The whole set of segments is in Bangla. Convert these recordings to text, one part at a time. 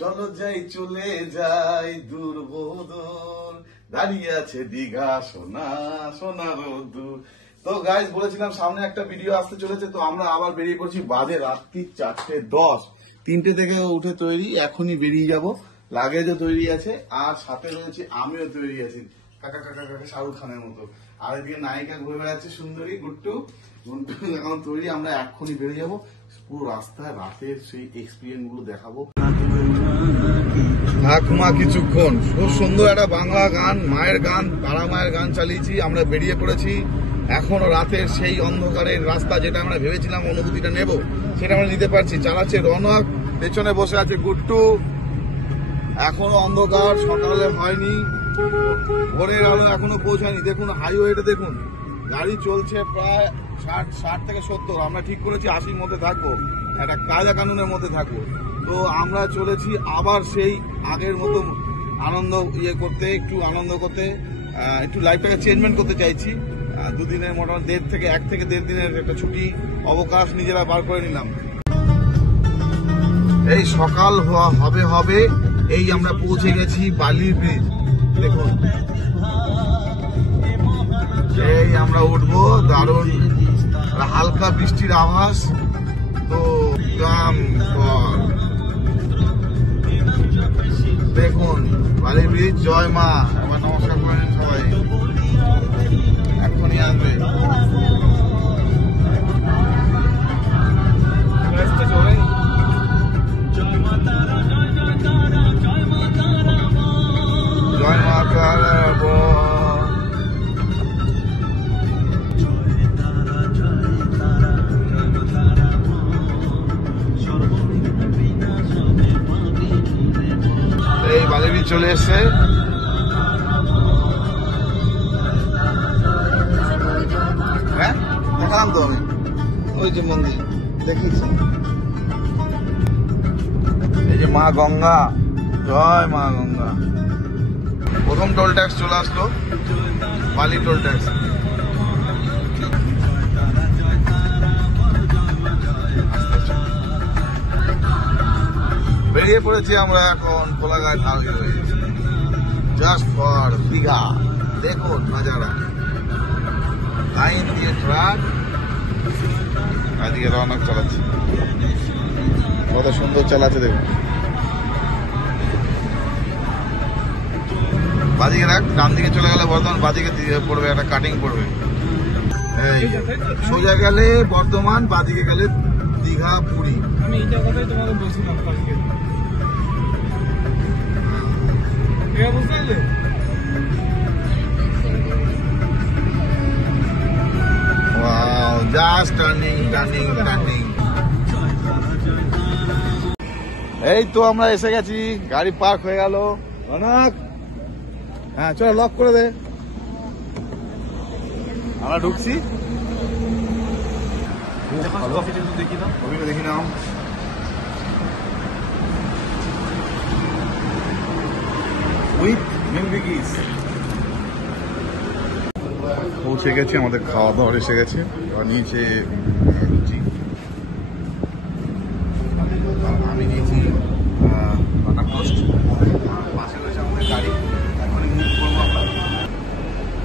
চলো যাই চলে যাই দূর বহুদূর, দাঁড়িয়ে আছে দীঘা সোনা সোনা রোদ্দুর। তো গাইস বলেছিলাম সামনে একটা ভিডিও আসতে চলেছে, তো আমরা আবার বেরিয়ে পড়ছি। বাজে রাত্রি 4:10, 3টে থেকে উঠে তৈরি, এখনই বেরিয়ে যাব। লাগেজও তৈরি আছে, আর সাথে রয়েছে আমিও তৈরি আছি, কাকা কাকা কাকা শাহরুখ খানের মতো। আর এদিকে নায়িকা ঘুরে বেড়াচ্ছে সুন্দরী গুট্টু গুন্টু এখন তৈরি। আমরা এখনই বেরিয়ে যাবো, পুরো রাস্তায় রাতের সেই এক্সপিরিয়েন্স গুলো দেখাবো। ঠাকুমা কিছুক্ষণ, খুব সুন্দর একটা বাংলা গান, মায়ের গান, পাড়া মায়ের গান চালিয়েছি। আমরা বেরিয়ে পড়েছি। এখনো রাতের সেই অন্ধকারের রাস্তা, যেটা আমরা ভেবেছিলাম অনুভূতিটা নেব, সেটা আমরা নিতে পারছি। চালাচ্ছে রনক, পেছনে বসে আছে গুট্টু। এখনো অন্ধকার, সকালে হয়নি, ভোরের আলো এখনো পৌঁছায়নি। দেখুন হাইওয়েটা দেখুন, গাড়ি চলছে প্রায় 60 থেকে 70। আমরা ঠিক করেছি 80-র মধ্যে থাকবো, একটা কায়দা কানুনের মধ্যে থাকবো। তো আমরা চলেছি আবার সেই আগের মতো আনন্দ করতে, একটু আনন্দ করতে, একটু লাইফটাকে চেঞ্জমেন্ট করতে চাইছি। দুদিনের মোটামুটি 1 থেকে 1.5 দিনের একটা ছুটি অবকাশ নিজেরা বার করে নিলাম। এই সকাল হবে এই আমরা পৌঁছে গেছি বালির ব্রিজ। দেখুন এই আমরা উঠবো, দারুণ হালকা বৃষ্টির আভাস। তো দেখুন বালির ব্রিজ, জয় মা। আবার নমস্কার করেন সবাই, এখনই আসবে। জয় মা তারা, এই বালির ব্রিজ চলে এসছে। হ্যাঁ দেখালাম তো আমি, ওই যে মন্দির দেখিয়েছি। এই যে মা গঙ্গা, জয় মা গঙ্গা। প্রথম টোল ট্যাক্স চলে আসলো, বালি টোল ট্যাক্স। বেরিয়ে পড়েছি আমরা এখন Kolaghat highway, just for Digha. দেখুন নাজারা, লাইন দিয়ে ট্রাক, এদিকে রনক চালাচ্ছে, কত সুন্দর চালাচ্ছে দেখুন। বাদিকে রাখ, ডান দিকে চলে গেলে বর্ধমান, বাদিকে পড়বে একটা কাটিং পড়বে। এই সোজা গেলে বর্ধমান, বাদিকে গেলে দীঘা পুরী। আমি এইটা কথাই তোমাকে বলছিলাম কালকে, বুঝতে পারলে? Wow, just turning. এই তো আমরা এসে গেছি, গাড়ি পার্ক হয়ে গেল। রনক, হ্যাঁ চলো লক করে দে। আমরা ঢুকছি, দেখি নাও। পৌঁছে গেছি, আমাদের খাওয়া দাওয়া এসে গেছে। নিয়েছে রুটি, আমি নিয়েছি বাটার টোস্ট, পাশে রয়েছে আমাদের গাড়ি। এখনই মুভ করবো আমরা।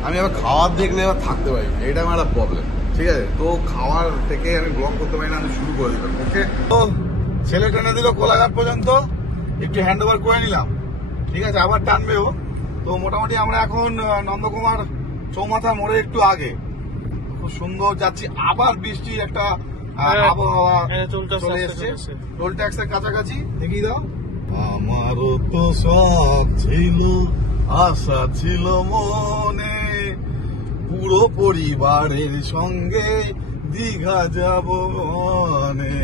আমি আবার খাওয়ার দেখলে এবার থাকতে পারি না, এটা আমার একটা প্রবলেম। ঠিক আছে, তো খাওয়ার থেকে আমি ব্লগ করতে পারি না, আমি শুরু করে দিলাম। ওকে, তো ছেলে টেনে দিল কোলাঘাট পর্যন্ত, একটু হ্যান্ড ওভার করে নিলাম। ঠিক আছে, আবার টানবেও। তো মোটামুটি আমরা এখন নন্দকুমার চৌমাথা মোড়ে একটু আগে, খুব সুন্দর যাচ্ছি। আবার বৃষ্টির একটা আবহাওয়া চলে এসছে, টোল ট্যাক্সের কাছাকাছি। দেখিয়ে দাও। আমারও তো শখ ছিল, আশা ছিল মনে, পুরো পরিবারের সঙ্গে দীঘা যাব মনে।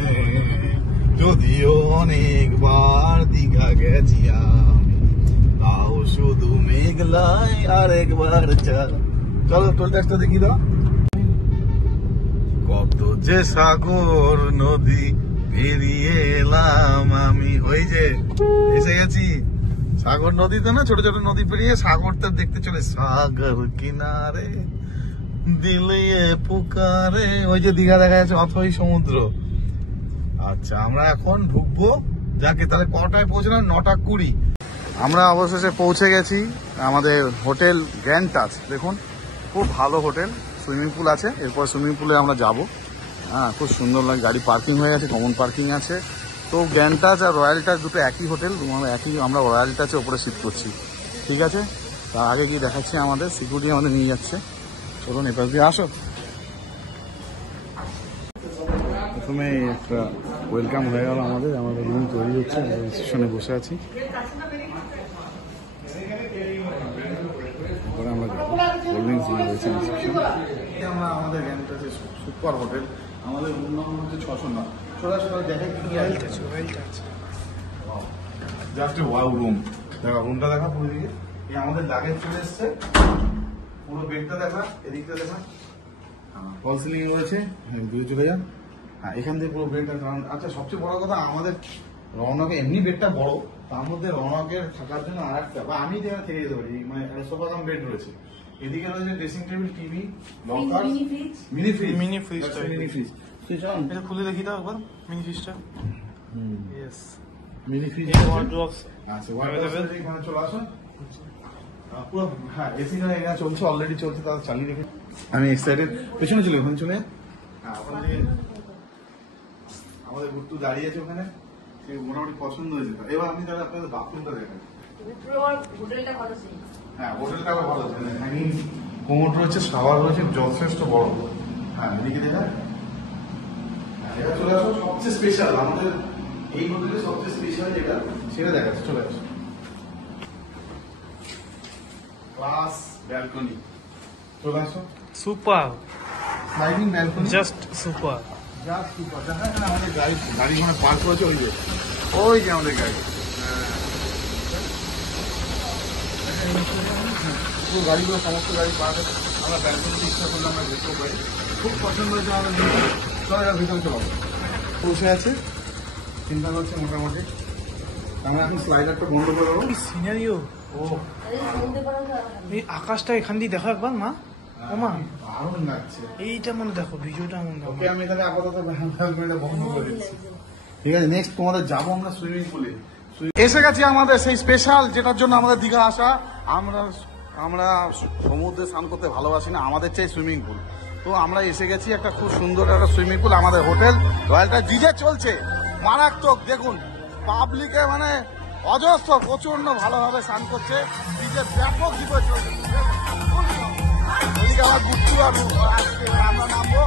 যদিও অনেকবার দীঘা গেছি আমি, তাও শুধু মেঘলাই আরেকবার চলো টোল ট্যাক্সটা দেখি দাও। কত যে সাগর নদী পেরিয়ে এলাম আমি, ওই যে এসে গেছি সাগর নদীতে না, ছোট ছোট নদী পেরিয়ে সাগরটা দেখতে চলে। সাগর কিনারে দিলিয়ে পুকারে, ওই যে দীঘা দেখা যাচ্ছে, অথই সমুদ্র। আচ্ছা আমরা এখন ঢুকবো যাকে তাহলে কটায় পৌঁছলাম? 9:20। আমরা অবশেষে পৌঁছে গেছি আমাদের হোটেল গ্র্যান্ড টাচ। দেখুন খুব ভালো হোটেল, সুইমিং পুল আছে, এরপর সুইমিং পুলে আমরা যাব। হ্যাঁ, খুব সুন্দর লাগে, গাড়ি পার্কিং হয়ে গেছে, কমন পার্কিং আছে। তো গ্র্যান্ড টাচ আর রয়্যাল টাচ দুটো একই হোটেল, আমরা রয়্যাল টাচে ওপরে শিফট করছি। ঠিক আছে, তার আগে গিয়ে দেখাচ্ছি, আমাদের সিকিউরিটি আমাদের নিয়ে যাচ্ছে। চলুন এপাশ দিয়ে আসো। প্রথমে একটা ওয়েলকাম হয়ে গেল আমাদের রুম তৈরি হচ্ছে, রিসেপশনে বসে আছি। তারপরে আমরা যাবো কোল্ড ড্রিঙ্কস নিয়ে রয়েছে রিসেপশন। আমরা আমাদের গ্র্যান্ড টাচে সুপার হোটেল, আমাদের রুম নম্বর হচ্ছে 609। ছোটা দেখে কি আছে, জাস্ট ওয়াও রুম। দেখা রুমটা দেখা পুরো দিকে, এই আমাদের লাগেজ চলে এসছে। পুরো বেডটা দেখা, এদিকটা দেখা, ফল সিলিং রয়েছে, দূরে চলে যান। হ্যাঁ, এখান থেকে পুরো বেডটা। কারণ আচ্ছা, সবচেয়ে বড় কথা, আমাদের রওনাকে এমনি বেডটা বড়, তার মধ্যে রওনাকের থাকার জন্য আর একটা, বা আমি যেখানে থেকে যেতে পারি, মানে সোফা কাম বেড রয়েছে। এদিকে রয়েছে dressing table, TV, locker, mini fridge. Mini fridge এটা খুলে দেখি তো একবার, মিনি ফ্রিজটা। Yes, mini fridge. আচ্ছা, এখানে চলে আসুন। পুরো হ্যাঁ, এসি এখানে চলছে, অলরেডি চলছে, তারা চালিয়ে রেখে। আমি এক্সাইটেড। পেছনে চলে, ওখানে চলে। হ্যাঁ, ওখানে থেকে আমাদের গুট্টু দাঁড়িয়ে আছে ওখানে, সে মোটামুটি পছন্দ হয়েছে। এবার আমি তাহলে আপনাদের বাথরুমটা দেখাই। হ্যাঁ, হোটেলটাও ভালো আছে, হ্যাঙ্গিং কোমোড রয়েছে, শাওয়ার রয়েছে, যথেষ্ট বড়। হ্যাঁ, এদিকে দেখা। এটা চলে আসো, সবচেয়ে স্পেশাল আমাদের এই হোটেলে সবচেয়ে স্পেশাল যেটা, সেটা দেখাচ্ছে। চলে আসো। ক্লাস ব্যালকনি, চলে আসো। Super, sliding balcony, just super. Just super. দেখা যায় না আমাদের গাড়ি মানে পার্ক করেছে, ওই যে আমাদের গাড়ি। পুরো গাড়িগুলো, সমস্ত গাড়ি পার্ক আছে। আমরা ব্যালকনিতে ইচ্ছা করলে আমরা যেতেও পারি। খুব পছন্দ হয়েছে আমাদের। চলো এবার ভিতরে চলো। বসে আছে, চিন্তা করছে মোটামুটি। আমরা এখন স্লাইডারটা বন্ধ করে দেবো। সিনারিও, ও এই আকাশটা এখান দিয়ে দেখো একবার মা। ওমা, দারুণ লাগছে। এইটা মানে দেখো, ভিডিওটা এমন দেখো। ওকে, আমি তাহলে আপাতত ব্যালকনিটা বন্ধ করে দিচ্ছি। ঠিক আছে, নেক্সট তোমাদের যাবো আমরা সুইমিং পুলে। এসে গেছি আমাদের সেই স্পেশাল, যেটার জন্য আমাদের দীঘা আসা। আমরা সমুদ্রে স্নান করতে ভালোবাসি না, আমাদের চাই সুইমিং পুল। তো আমরা এসে গেছি একটা খুব সুন্দর একটা সুইমিং পুল, আমাদের হোটেল রয়্যালটা। ডিজে চলছে মারাত্মক, দেখুন পাবলিকে মানে অজস্র, প্রচন্ড ভালোভাবে স্নান করছে। ডিজে ব্যাপক ডিজে চলছে। ওইদিকে আমার গুট্টু আর আমরা নামবো।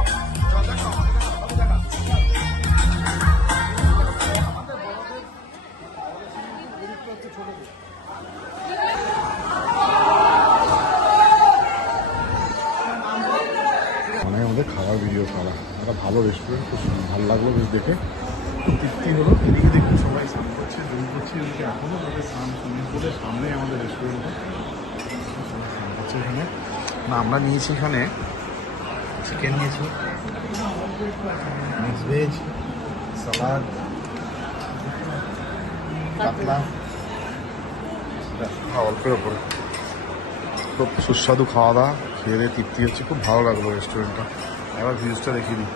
মানে আমাদের খাওয়ার ভিডিও করা একটা ভালো রেস্টুরেন্ট, খুব ভালো লাগলো বেশ দেখে, খুব তৃপ্তি হলো। এদিকে দেখুন সবাই স্নান করছে, ডুব করছে। এদিকে এখনো তাদের স্নান সুইমিং পুলের সামনে আমাদের রেস্টুরেন্টটা, সবাই স্নান করছে এখানে। না, আমরা নিয়েছি এখানে চিকেন নিয়েছি, মিক্স ভেজ, সালাদ, কাতলা, অল্পের ওপরে। খুব সুস্বাদু খাওয়া দাওয়া, খেয়ে দিয়ে তৃপ্তি হচ্ছে। খুব ভালো লাগলো রেস্টুরেন্টটা। এবার ভিউজটা দেখিয়ে দিই।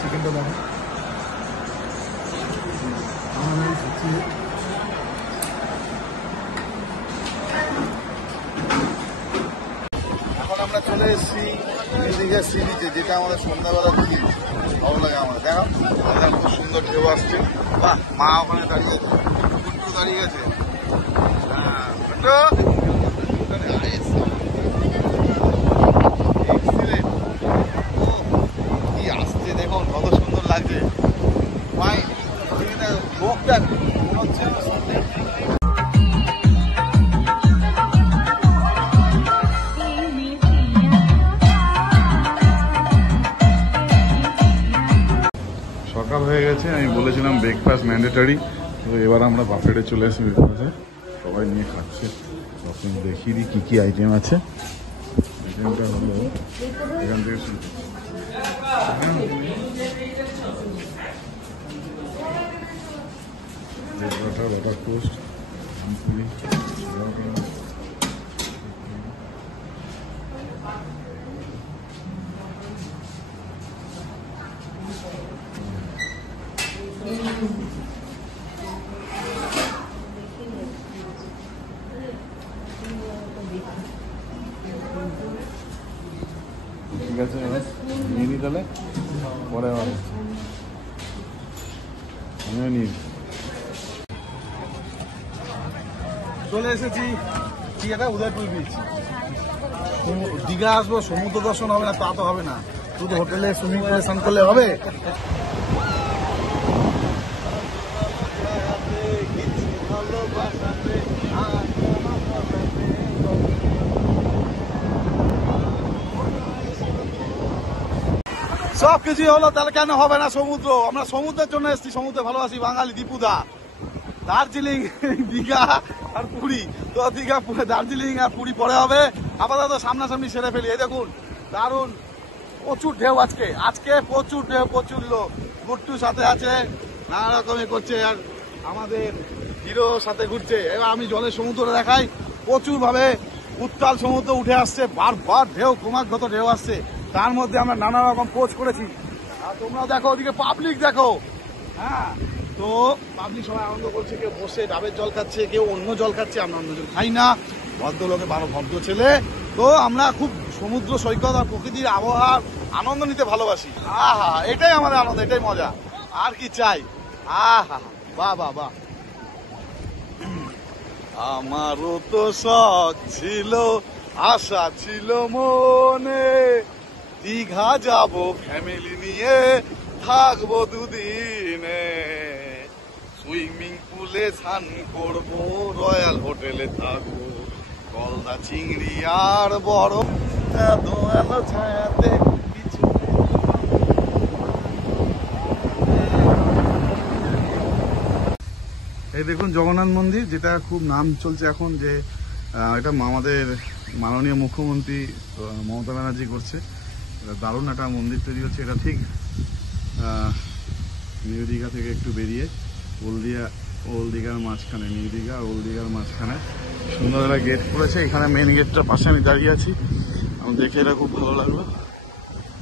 চিকেনটা দেখো, এখন আমরা চলে এসেছি এদিকে সি বিচে, যেটা আমাদের সন্ধ্যাবেলা দিকে ভালো লাগে। আমাদের দেখো, খুব সুন্দর ঢেউ আসছে। বাহ, মা ওখানে দাঁড়িয়ে আছে, গুট্টু দাঁড়িয়ে গেছে। হ্যাঁ, কি আসছে দেখুন, কত সুন্দর লাগছে। লোকটা হচ্ছে সকাল হয়ে গেছে। আমি বলেছিলাম ব্রেকফাস্ট ম্যান্ডেটারি, তো এবার আমরা বাফেটে চলে আসি। ব্রেকফাস্টে সবাই নিয়ে খাচ্ছে। আপনি দেখিয়ে দিই কী কী আইটেম আছে। আইটেমটা হলো এখান থেকে বাটার টোস্ট, ঠিক আছে নিয়ে নিই তাহলে পরে আবার আমিও নিই। চলে এসেছি কি এটা উদয়পুর বিচ। দীঘা আসবো, সমুদ্র দর্শন হবে না তা তো হবে না, শুধু হোটেলে সুইমিং পুলে স্নান করলে হবে। সব কিছুই হলো, তাহলে কেন হবে না সমুদ্র? আমরা সমুদ্রের জন্য এসেছি, সমুদ্রে ভালোবাসি বাঙালি দীপুদা। দার্জিলিং, দীঘা আর পুরী, তো দীঘা দার্জিলিং আর পুরী পরে হবে, আপাতত সামনাসামনি সেরে ফেলি। এই দেখুন দারুণ প্রচুর ঢেউ, আজকে প্রচুর ঢেউ, প্রচুর লোক। গুট্টু সাথে আছে, নানা রকমের করছে, আর আমাদের হিরো সাথে ঘুরছে। এবার আমি জলের সমুদ্রে দেখাই, প্রচুর ভাবে উত্তাল সমুদ্র উঠে আসছে, বারবার ঢেউ, ক্রমাগত ঢেউ আসছে। তার মধ্যে আমরা নানা রকম পোজ করেছি, আর তোমরা দেখো ওদিকে পাবলিক দেখো। হ্যাঁ, তো পাবলিক সবাই আনন্দ করছে, কেউ বসে ডাবের জল খাচ্ছে, কেউ অন্য জল খাচ্ছে। আমরা অন্য জল খাই না, ভদ্রলোকে ভদ্র ছেলে। তো আমরা খুব সমুদ্র সৈকত আর প্রকৃতির আবহাওয়ার আনন্দ নিতে ভালোবাসি। আহা, এটাই আমাদের আনন্দ, এটাই মজা, আর কি চাই। আহা, বাহ বাহ বাহ। আমারও তো শখ ছিল, আশা ছিল মনে, দীঘা যাব ফ্যামিলি নিয়ে, থাকবো দুদিনে, সুইমিং পুলে স্নান করবো, রয়্যাল হোটেলে থাকবো, গলদা চিংড়ি আর বড় দোয়ালো ছায়াতে কিছু। এই দেখুন জগন্নাথ মন্দির, যেটা খুব নাম চলছে এখন, যে এটা আমাদের মাননীয় মুখ্যমন্ত্রী মমতা ব্যানার্জি করছে। এটা দারুণ একটা মন্দির তৈরি হচ্ছে। এটা ঠিক নিউ দীঘা থেকে একটু বেরিয়ে ওল্ড দীঘার মাঝখানে, নিউ দীঘা ওল্ড দীঘার মাঝখানে সুন্দর একটা গেট করেছে। এখানে মেন গেটটার পাশে আমি দাঁড়িয়ে আছি, আমি দেখে এটা খুব ভালো লাগলো।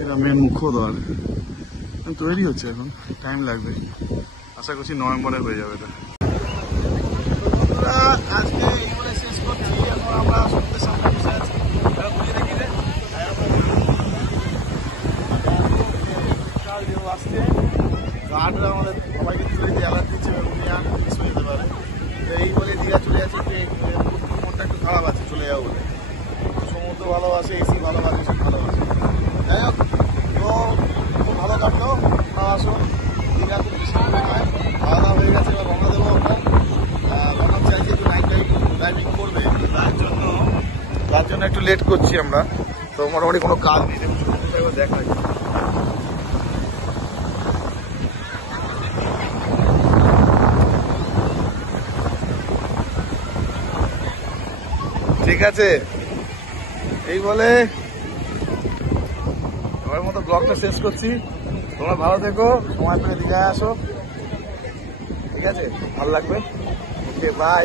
এটা মেন মুখ্য দ্বার, তৈরি হচ্ছে, এখন টাইম লাগবে, আশা করছি নভেম্বরে হয়ে যাবে এটা। আজকে এই বলে শেষ করছি, এখন আমরা সমুদ্রের সামনে বসে আছি। আসছে গার্ডরা আমাদের সবাইকে তুলে দিয়ে অ্যালার্ট দিচ্ছে, মিস হয়ে যেতে পারে। তো এই বলে দীঘা চলে যাচ্ছি, মনটা একটু খারাপ আছে, চলে যাবো বলে। সমুদ্র ভালোবাসে, এসি ভালোবাসে, সব ভালোবাসে। যাই হোক, তো খুব ভালো কাটলো। আসুন, দীঘা খুব বেশি দূরে নয়, খাওয়া দাওয়া হয়ে গেছে, এবার রওনা দেবো। রওনা চাইছে যে নাইট ড্রাইভিং করবে, তার জন্য একটু লেট করছি আমরা। তো মোটামুটি কোনো কাজ নেই, এবার দেখা যায়। ঠিক আছে, এই বলে সবার মতো ব্লগটা শেষ করছি। তোমরা ভালো থেকো, সময় পেলে দীঘায় আসো, ঠিক আছে, ভালো লাগবে। ওকে, বাই।